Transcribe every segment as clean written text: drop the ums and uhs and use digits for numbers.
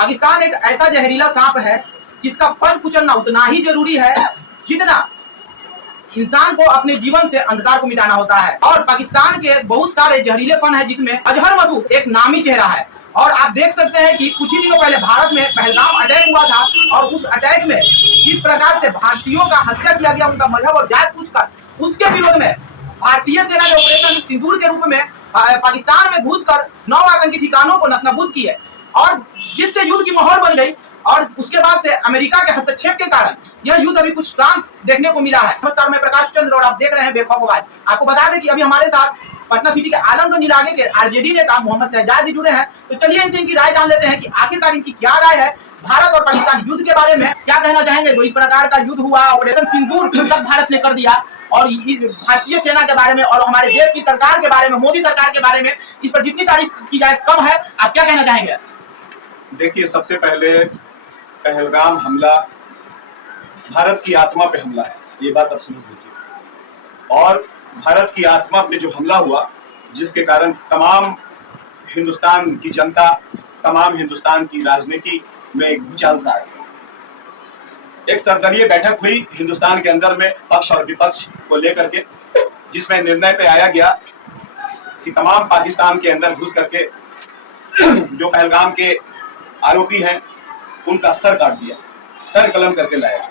पाकिस्तान एक ऐसा जहरीला सांप है जिसका फन कुचलना उतना ही जरूरी है जितना इंसान को अपने जीवन से अंधकार को मिटाना होता है। और पाकिस्तान के बहुत सारे जहरीले फन है जिसमें अजहर मसूद एक नामी चेहरा है। और आप देख सकते हैं कि कुछ ही दिनों पहले भारत में पहलगाम अटैक हुआ था और उस अटैक में जिस प्रकार से भारतीयों का हत्या किया गया, उनका मजहब और जात पूछकर, उसके विरोध में भारतीय सेना ने ऑपरेशन सिंदूर के रूप में पाकिस्तान में घुसकर 9 आतंकी ठिकानों को नस्तानाबूद किए और जिससे युद्ध की माहौल बन गई। और उसके बाद से अमेरिका के हस्तक्षेप के कारण यह युद्ध अभी कुछ शांत देखने को मिला है। नमस्कार, मैं प्रकाश चंद्र और आप देख रहे हैं बेखौफ आवाज। आपको बता दें कि अभी हमारे साथ पटना सिटी के आलमगंज इलाके के आरजेडी नेता मोहम्मद शहजाद जी जुड़े हैं। तो चलिए इनसे इनकी राय जान लेते हैं कि आखिरकार इनकी क्या राय है भारत और पाकिस्तान युद्ध के बारे में। क्या कहना चाहेंगे जो इस प्रकार का युद्ध हुआ, ऑपरेशन सिंदूर तक भारत ने कर दिया, और भारतीय सेना के बारे में और हमारे देश की सरकार के बारे में, मोदी सरकार के बारे में, इस पर जितनी तारीफ की जाए कम है। आप क्या कहना चाहेंगे? देखिए, सबसे पहले पहलगाम हमला भारत की आत्मा पे हमला है, ये बात आप समझ लीजिए। और भारत की आत्मा पे जो हमला हुआ, जिसके कारण तमाम हिंदुस्तान की जनता, तमाम हिंदुस्तान की राजनीति में एक भूचाल सा आ गया। एक सर्वदलीय बैठक हुई हिंदुस्तान के अंदर में पक्ष और विपक्ष को लेकर के, जिसमें निर्णय पे आया गया कि तमाम पाकिस्तान के अंदर घुस करके जो पहलगाम के आरोपी हैं उनका सर काट दिया, सर कलम करके लाया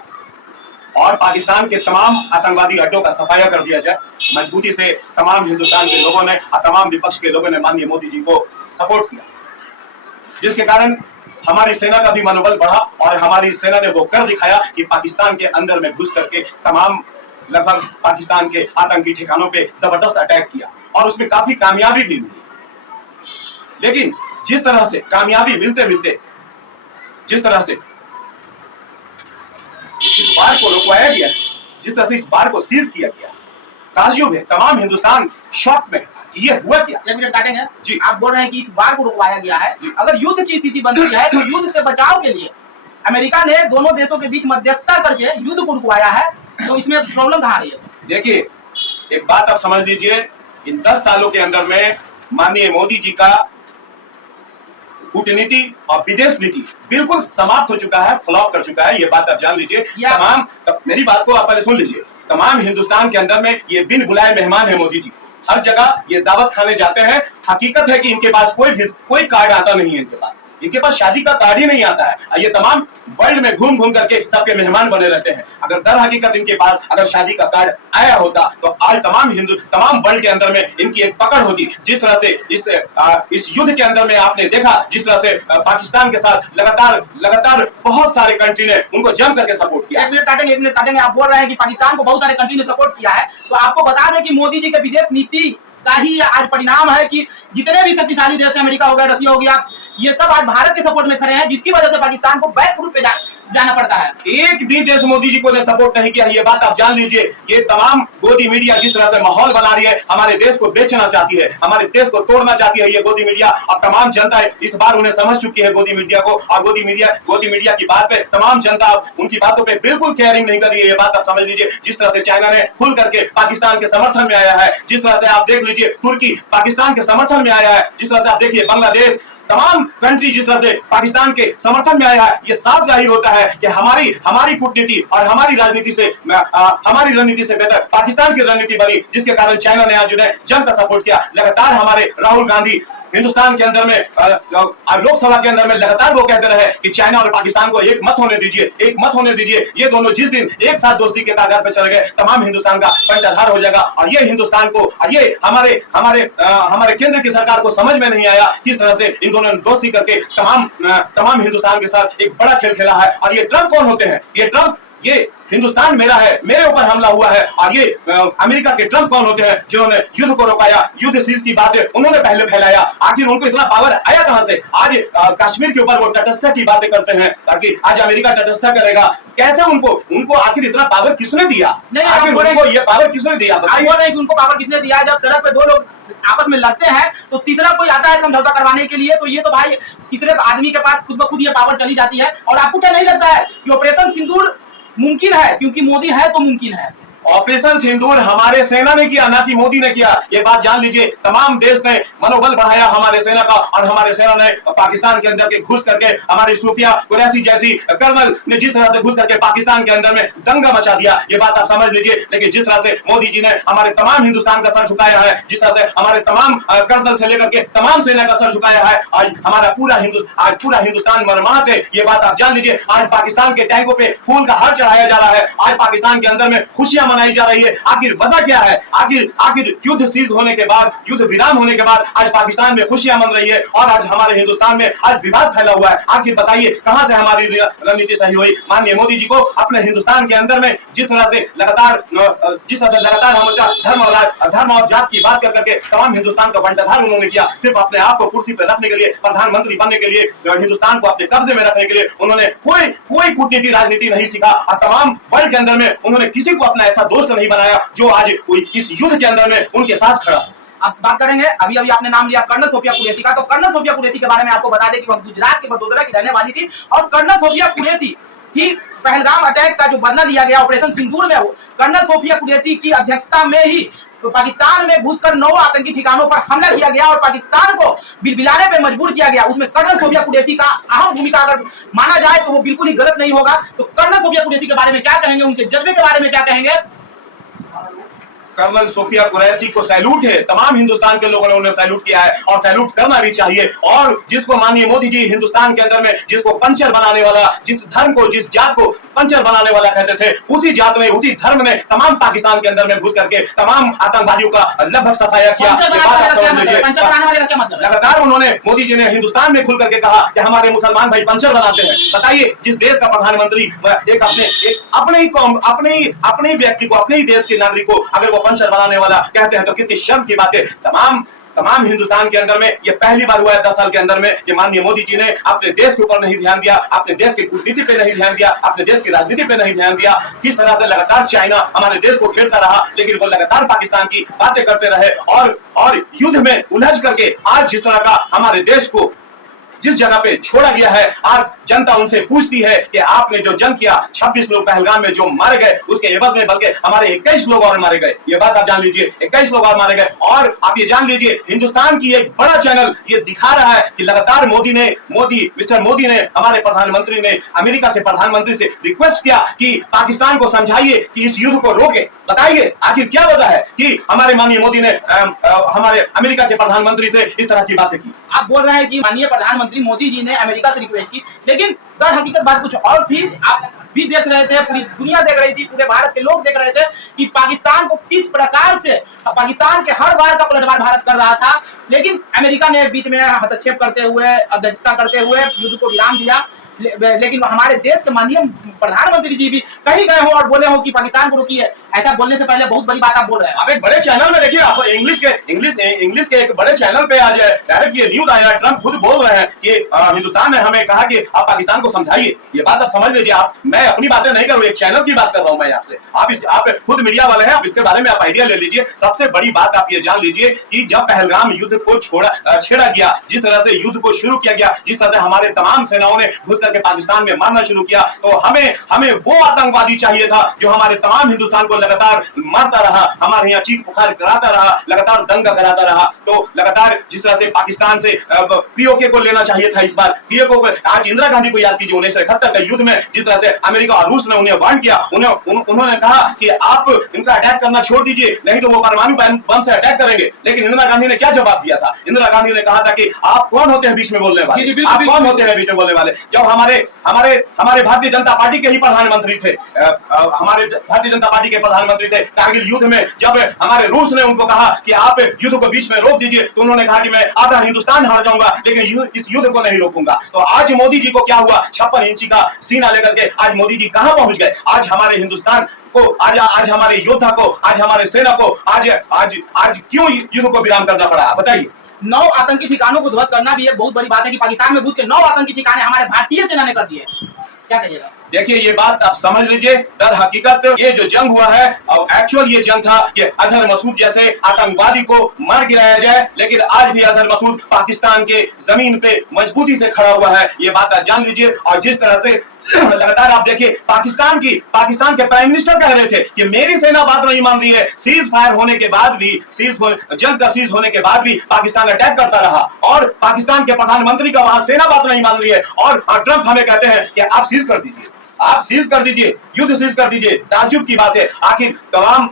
और पाकिस्तान के तमाम आतंकवादी अड्डों का सफाया कर दिया जाए। मजबूती से तमाम हिंदुस्तान के लोगों ने और तमाम विपक्ष के लोगों ने माननीय मोदी जी को सपोर्ट किया, जिसके कारण हमारी सेना का भी मनोबल बढ़ा और हमारी सेना ने वो कर दिखाया कि पाकिस्तान के अंदर में घुस करके तमाम लगभग पाकिस्तान के आतंकी ठिकानों पे जबरदस्त अटैक किया और उसमें काफी कामयाबी भी मिली। लेकिन जिस तरह से कामयाबी मिलते मिलते जिस तरह से इस बार को रुकवाया गया, जिस तरह से इस बार को सीज किया गया, ताज्जुब है, तमाम हिंदुस्तान शॉक में कि ये हुआ क्या। 1 मिनट काटेंगे जी। आप बोल रहे हैं कि इस बार को रुकवाया गया है। अगर युद्ध की स्थिति बन रही है तो युद्ध से बचाव के लिए अमेरिका ने दोनों देशों के बीच मध्यस्थता करके युद्ध को रुकवाया है, तो इसमें प्रॉब्लम कहाँ रही है? देखिए, एक बात आप समझ लीजिए, इन 10 सालों के अंदर में माननीय मोदी जी का कूटनीति और विदेश नीति बिल्कुल समाप्त हो चुका है, फ्लॉप कर चुका है। ये बात आप जान लीजिए। तमाम मेरी बात को आप पहले सुन लीजिए। तमाम हिंदुस्तान के अंदर में ये बिन बुलाए मेहमान है मोदी जी। हर जगह ये दावत खाने जाते हैं। हकीकत है कि इनके पास कोई कार्ड आता नहीं है, इनके पास शादी का कार्ड ही नहीं आता है। ये तमाम वर्ल्ड में घूम घूम करके सबके मेहमान बने रहते हैं। अगर दर हकीकत इनके पास अगर शादी का कार्ड आया होता तो आज तमाम वर्ल्ड के अंदर में इनकी एक पकड़ होती। जिस तरह से इस युद्ध के अंदर में आपने देखा, जिस तरह से पाकिस्तान के साथ लगातार बहुत सारे कंट्री ने उनको जम करके सपोर्ट किया। 1 मिनट काटेंगे आप बोल रहे हैं कि पाकिस्तान को बहुत सारे कंट्री ने सपोर्ट किया है, तो आपको बता दें कि मोदी जी के विदेश नीति का ही आज परिणाम है कि जितने भी शक्तिशाली देश, अमेरिका हो गया, रशिया हो गया, ये सब आज भारत के सपोर्ट में खड़े हैं, जिसकी वजह से पाकिस्तान को बैकफुट पे जाना पड़ता है। एक भी देश मोदी जी को ने सपोर्ट नहीं किया, ये बात आप जान लीजिए। ये तमाम गोदी मीडिया जिस तरह से माहौल बना रही है, हमारे देश को बेचना चाहती है, हमारे देश को तोड़ना चाहती है ये गोदी मीडिया। और तमाम जनता इस बार उन्हें समझ चुकी है गोदी मीडिया को, और गोदी मीडिया की बात पे तमाम जनता उनकी बातों पे बिल्कुल केयरिंग नहीं कर रही है। ये बात आप समझ लीजिए। जिस तरह से चाइना ने खुल करके पाकिस्तान के समर्थन में आया है, जिस तरह से आप देख लीजिए तुर्की पाकिस्तान के समर्थन में आया है, जिस तरह से आप देखिए बांग्लादेश, तमाम कंट्री जिस तरह से पाकिस्तान के समर्थन में आया है, ये साफ जाहिर होता है कि हमारी कूटनीति और हमारी रणनीति से बेहतर पाकिस्तान की रणनीति बनी, जिसके कारण चाइना ने आज उन्हें जमकर सपोर्ट किया। लगातार हमारे राहुल गांधी हिंदुस्तान के अंदर में लोकसभा के अंदर में लगातार वो कहते रहे कि चाइना और पाकिस्तान को एक मत होने दीजिए। ये दोनों जिस दिन एक साथ दोस्ती के कागज पे चले गए, तमाम हिंदुस्तान का पंचधार हो जाएगा। और ये हिंदुस्तान को और ये हमारे केंद्र की सरकार को समझ में नहीं आया किस तरह से इन दोनों ने दोस्ती करके तमाम हिंदुस्तान के साथ एक बड़ा खेल खेला है। और ये ट्रंप कौन होते हैं? ये हिंदुस्तान मेरा है, मेरे ऊपर हमला हुआ है। और ये अमेरिका के ट्रंप कौन होते हैं जिन्होंने युद्ध को रोकाया, युद्ध सीज की बातें उन्होंने पहले फैलाया। आखिर उनको इतना पावर आया कहां से? आज कश्मीर के ऊपर वो तटस्थता की बातें करते हैं ताकि आज अमेरिका तटस्थता करेगा। कैसे उनको आखिर इतना पावर किसने दिया? आखिर उनको ये पावर किसने दिया? उनको पावर किसने दिया? जब सड़क पे 2 लोग आपस में लड़ते हैं तो तीसरा कोई आता है समझौता करवाने के लिए, तो ये तो भाई तीसरे आदमी के पास खुद ब खुद ये पावर चली जाती है। और आपको क्या नहीं लगता है कि ऑपरेशन सिंदूर मुमकिन है? क्योंकि मोदी है तो मुमकिन है। ऑपरेशन सिंदूर हमारे सेना ने किया, ना कि मोदी ने किया। ये बात जान लीजिए। तमाम देश ने मनोबल बढ़ाया हमारे सेना का, और हमारे सेना ने पाकिस्तान के अंदर के घुस करके हमारी सूफिया कुरैशी जैसी कर्नल ने जिस तरह से घुस करके पाकिस्तान के अंदर में दंगा मचा दिया, ये बात आप समझ लीजिए। लेकिन जिस तरह से मोदी जी ने हमारे तमाम हिंदुस्तान का सर झुकाया है, जिस तरह से हमारे तमाम कर्नल से लेकर के तमाम सेना का सर झुकाया है, आज हमारा पूरा हिंदुस्तान मरमाहत है। ये बात आप जान लीजिए। आज पाकिस्तान के टैंकों पे फूल का हार चढ़ाया जा रहा है, आज पाकिस्तान के अंदर में खुशियां मनाई जा रही है। आखिर वजह क्या है? आखिर युद्ध सीज होने के बाद, युद्ध विराम होने के बाद आज पाकिस्तान में खुशियां मन रही है, और आज हमारे हिंदुस्तान में आज विवाद फैला हुआ है। आखिर बताइए कहां से हमारी रणनीति सही हुई? माननीय मोदी जी को अपने हिंदुस्तान के अंदर में जिस तरह से लगातार हमेशा धर्म और जात की बात कर करके तमाम हिंदुस्तान का बंटाधार उन्होंने किया, सिर्फ अपने आप को कुर्सी पर रखने के लिए, प्रधानमंत्री बनने के लिए, हिंदुस्तान को अपने कब्जे में रखने के लिए उन्होंने कोई कूटनीति राजनीति नहीं सीखा, और तमाम वर्ल्ड के अंदर में उन्होंने किसी को अपना ऐसा दोस्त नहीं बनाया जो आज इस युद्ध के अंदर में उनके साथ खड़ा। अब बात करेंगे, अभी आपने नाम लिया कर्नल सोफिया कुरैशी का, तो कर्नल सोफिया कुरैशी के बारे में आपको बता दें कि वह गुजरात के वडोदरा की रहने वाली थी, और कर्नल सोफिया कुरैशी ही पहलगाम अटैक का जो बदला लिया गया ऑपरेशन सिंदूर में, वो कर्नल सोफिया कुरैशी की अध्यक्षता में ही तो पाकिस्तान में घुसकर 9 आतंकी ठिकानों पर हमला किया गया और पाकिस्तान को बिलबिलाने पे मजबूर किया गया। उसमें कर्नल सोफिया कुरैशी का अहम भूमिका अगर माना जाए तो वो बिल्कुल ही गलत नहीं होगा। तो कर्नल सोफिया कुरैशी के बारे में क्या कहेंगे, उनके जज्बे के बारे में क्या कहेंगे? कर्नल सोफिया कुरैशी को सैल्यूट है, तमाम हिंदुस्तान के लोगों ने उन्हें सैल्यूट किया है, और सैल्यूट करना भी चाहिए। और जिसको माननीय मोदी जी हिंदुस्तान के अंदर में जिसको पंचर बनाने वाला, जिस धर्म को, जिस जात को पंचर बनाने वाला कहते थे, उसी जात ने, उसी धर्म ने तमाम पाकिस्तान के अंदर में घुस करके तमाम आतंकवादियों का लगभग सफाया किया। लगातार उन्होंने, मोदी जी ने हिंदुस्तान में खुल करके कहा कि हमारे मुसलमान भाई पंचर बनाते हैं। बताइए, जिस देश का प्रधानमंत्री एक अपने व्यक्ति को, अपने ही देश के नागरिक को अगर वो पंचर बनाने वाला कहते हैं तो कितनी शर्म की बात है। तमाम हिंदुस्तान के अंदर में ये पहली बार हुआ है 10 साल के अंदर में कि माननीय मोदी जी ने अपने देश के ऊपर नहीं ध्यान दिया, अपने देश की कूटनीति पे नहीं ध्यान दिया, अपने देश की राजनीति पे नहीं ध्यान दिया। किस तरह से लगातार चाइना हमारे देश को घेरता रहा, लेकिन वो लगातार पाकिस्तान की बातें करते रहे, और युद्ध में उलझ करके आज जिस तरह का हमारे देश को जिस जगह पे छोड़ा गया है, आज जनता उनसे पूछती है कि आपने जो जंग किया, 26 लोग पहलगाम में जो मारे गए, उसके एवज में बल्कि हमारे 21 लोग और मारे गए। ये बात आप जान लीजिए, 21 लोग और मारे गए। और आप ये जान लीजिए, हिंदुस्तान की एक बड़ा चैनल ये दिखा रहा है कि लगातार मिस्टर मोदी ने, हमारे प्रधानमंत्री ने अमेरिका के प्रधानमंत्री से रिक्वेस्ट किया कि पाकिस्तान को समझाइए कि इस युद्ध को रोके। बताइए आखिर क्या वजह है कि हमारे माननीय मोदी ने हमारे अमेरिका के प्रधानमंत्री से इस तरह की बातें की? आप बोल रहे हैं कि माननीय प्रधानमंत्री मोदी जी ने अमेरिका से रिक्वेस्ट की, लेकिन दर हकीकत बात कुछ और थी। आप भी देख रहे थे, पूरी दुनिया देख रही थी, पूरे भारत के लोग देख रहे थे कि पाकिस्तान को किस प्रकार से, पाकिस्तान के हर बार का पलटवार भारत कर रहा था, लेकिन अमेरिका ने बीच में हस्तक्षेप करते हुए, अध्यक्षता करते हुए युद्ध को विराम दिया। लेकिन हमारे देश के माननीय प्रधानमंत्री जी भी कहीं गए हो और बोले हो कि पाकिस्तान को रोकिए। ऐसा बोलने से पहले बहुत बड़ी बात आप बोल रहे हैं। आप एक बड़े चैनल में देखिए, आप इंग्लिश के एक बड़े चैनल पे आज डायरेक्ट ये न्यूज आया, ट्रंप खुद बोल रहे हैं कि हिंदुस्तान ने हमें कहा कि आप पाकिस्तान को समझाइए। ये बात आप समझ लीजिए। मैं अपनी बातें नहीं कर रहा हूं, एक चैनल की बात कर रहा हूं मैं आपसे। आप खुद मीडिया वाले हैं, आप इसके बारे में आप आइडिया ले लीजिए। सबसे बड़ी बात आप ये जान लीजिए कि जब पहलगाम युद्ध को छेड़ा गया, जिस तरह से युद्ध को शुरू किया गया, जिस तरह से हमारे तमाम सेनाओं ने घुस करके पाकिस्तान में मारना शुरू किया, तो हमें वो आतंकवादी चाहिए था जो हमारे तमाम हिंदुस्तान को लगातार मारता रहा, हमारे यहाँ चीख पुकार कराता रहा, लगातार दंगा कराता रहा। तो लगातार जिस तरह से पाकिस्तान से पीओके को लेना चाहिए था इस बार। पीओके आज इंदिरा गांधी को याद कीजिए, 1971 के युद्ध में जिस तरह से अमेरिका और रूस ने उन्हें वार्न किया, उन्होंने कहा कि आप इनका अटैक करना छोड़ दीजिए, नहीं तो वो परमाणु बम से अटैक करेंगे। लेकिन इंदिरा गांधी ने क्या जवाब दिया था? इंदिरा गांधी ने कहा था कि आप कौन होते हैं बीच में बोलने वाले, आप कौन होते हैं बीच में बोलने वाले। जब हमारे भारतीय जनता पार्टी के ही प्रधानमंत्री थे, हमारे भारतीय जनता पार्टी के प्रधानमंत्री थे कारगिल युद्ध में, जब हमारे रूस ने उनको कहा कि आप युद्ध को बीच में रोक दीजिए, तो उन्होंने कहा कि मैं आधा हिंदुस्तान हार जाऊंगा लेकिन इस युद्ध को नहीं रोकूंगा। तो आज मोदी जी को क्या हुआ? 56 इंची का सीना लेकर के आज मोदी जी कहां पहुंच गए? आज हमारे हिंदुस्तान को, आज हमारे योद्धा को, आज हमारे सेना को आज क्यों युद्ध को विराम करना पड़ा? बताइए। 9 आतंकी ठिकानों को ध्वस्त करना भी एक बहुत बड़ी बात है कि पाकिस्तान में घुस के 9 आतंकी ठिकाने हमारे भारतीय सेना ने कर दिए। क्या कहिएगा? देखिए, ये बात आप समझ लीजिए। दर हकीकत ये जो जंग हुआ है, और एक्चुअल ये जंग था कि अजहर मसूद जैसे आतंकवादी को मार गिराया जाए, लेकिन आज भी अजहर मसूद पाकिस्तान के जमीन पे मजबूती से खड़ा हुआ है। ये बात आप जान लीजिए। और जिस तरह से लगातार आप देखिए पाकिस्तान के प्राइम मिनिस्टर कह रहे थे कि मेरी सेना बात नहीं मान रही है। सीज फायर होने के बाद भी, जंग का सीज होने के बाद भी पाकिस्तान अटैक करता रहा और पाकिस्तान के प्रधानमंत्री का वहां सेना बात नहीं मान रही है और ट्रंप हमें कहते हैं कि आप सीज कर दीजिए, आप सीज कर दीजिए, युद्ध सीज कर दीजिए। ताज्जुब की बात है, आखिर तमाम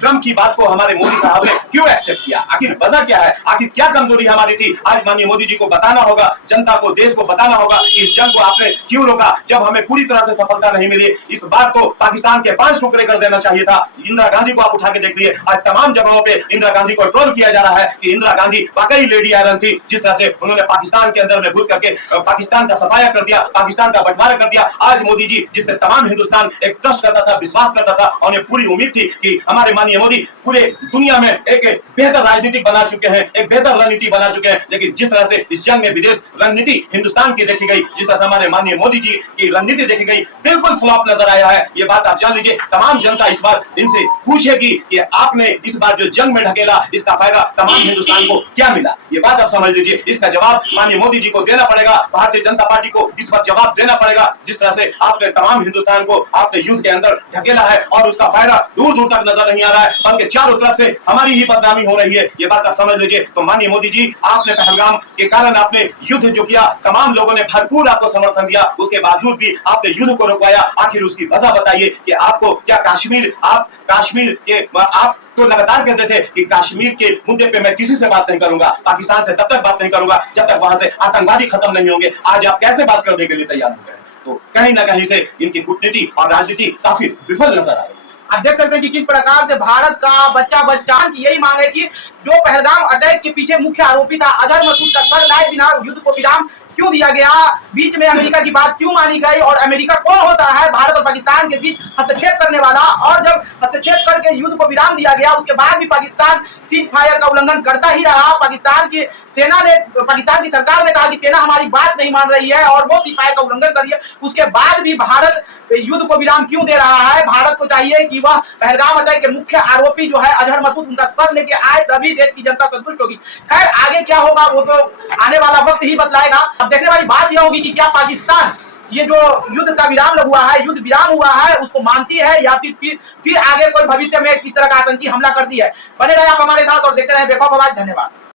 ट्रंप की बात को हमारे मोदी साहब ने क्यों एक्सेप्ट किया? आखिर वजह क्या है? आखिर क्या कमजोरी हमारी थी? आज माननीय मोदी जी को बताना होगा, जनता को, देश को बताना होगा कि इस जंग को आपने क्यों रोका जब हमें पूरी तरह से सफलता नहीं मिली। इस बात को पाकिस्तान के 5 टुकड़े कर देना चाहिए था। इंदिरा गांधी को आप उठा के देख लिए, आज तमाम जगहों पे इंदिरा गांधी को ट्रोल किया जा रहा है कि इंदिरा गांधी वाकई लेडी आयरन थी। जिस तरह से उन्होंने पाकिस्तान के अंदर में घुस करके पाकिस्तान का सफाया कर दिया, पाकिस्तान का बंटवारा कर दिया। आज मोदी जी जिस पे तमाम हिंदुस्तान एक ट्रस्ट करता था, विश्वास करता था, उन्हें पूरी उम्मीद थी कि हमारे माननीय मोदी पूरे दुनिया में एक बेहतर राजनीतिक बना चुके हैं, एक बेहतर रणनीति बना चुके हैं। लेकिन जिस तरह से इस जंग में विदेश रणनीति हिंदुस्तान की देखी गई, जिस तरह से हमारे माननीय मोदी जी की रणनीति देखी गई, बिल्कुल फ्लॉप नजर आया है। ये बात आप जान लीजिए। तमाम जनता इस बार इनसे पूछेगी कि आपने इस बार जो जंग में ढकेला, इसका फायदा तमाम हिंदुस्तान को क्या मिला? ये बात आप समझ लीजिए। इसका जवाब माननीय मोदी जी को देना पड़ेगा, भारतीय जनता पार्टी को इस पर जवाब देना पड़ेगा। जिस तरह से आपने तमाम हिंदुस्तान को आपने युद्ध के अंदर ढकेला है और उसका फायदा दूर दूर तक नजर नहीं आ रहा है, बल्कि चारों तरफ से हमारी ही बदनामी हो रही है। ये बात आप समझ लीजिए। तो माननीय मोदी जी, आपने पहलगाम के कारण आपने युद्ध जो किया, तमाम लोगों ने भरपूर आपको समर्थन दिया, उसके बावजूद भी आपने युद्ध को रुकवाया। आखिर उसकी वजह बताइए कि आपको क्या कश्मीर के आप तो लगातार कहते थे कि कश्मीर के मुद्दे पे मैं किसी से बात नहीं करूंगा, पाकिस्तान से तब तक बात नहीं करूंगा जब तक वहां से आतंकवादी खत्म नहीं होंगे। आज आप कैसे बात करने के लिए तैयार हो गए? तो कहीं ना कहीं से इनकी कूटनीति और राजनीति काफी विफल नजर आ रही है। आप देख सकते हैं कि किस प्रकार से भारत का बच्चा की यही मांग है कि जो पहलगाम अटैक के पीछे मुख्य आरोपी था अजहर मसूद का सर लाए बिना युद्ध को विराम क्यों दिया गया, बीच में अमेरिका की बात क्यों मानी गई, और अमेरिका कौन होता है भारत और पाकिस्तान के बीच हस्तक्षेप करने वाला। और जब हस्तक्षेप करके युद्ध को विराम दिया गया, उसके बाद भी पाकिस्तान सीज फायर का उल्लंघन करता ही रहा। पाकिस्तान की सरकार ने कहा कि सेना हमारी बात नहीं मान रही है और वो सीज फायर का उल्लंघन कर रही है। उसके बाद भी भारत युद्ध को विराम क्यों दे रहा है? भारत को चाहिए कि वह पहलगाम अटैक के मुख्य आरोपी जो है अजहर मसूद, उनका सर लेके आए, तभी देश की जनता संतुष्ट होगी। खैर आगे क्या होगा वो तो आने वाला वक्त ही बतलाएगा। अब देखने वाली बात यह होगी कि क्या पाकिस्तान ये जो युद्ध का विराम हुआ है, युद्ध विराम हुआ है, उसको मानती है या फिर आगे कोई भविष्य में किस तरह का आतंकी हमला करती है। बने रहे आप हमारे साथ और देखते रहे बेखौफ आवाज। धन्यवाद।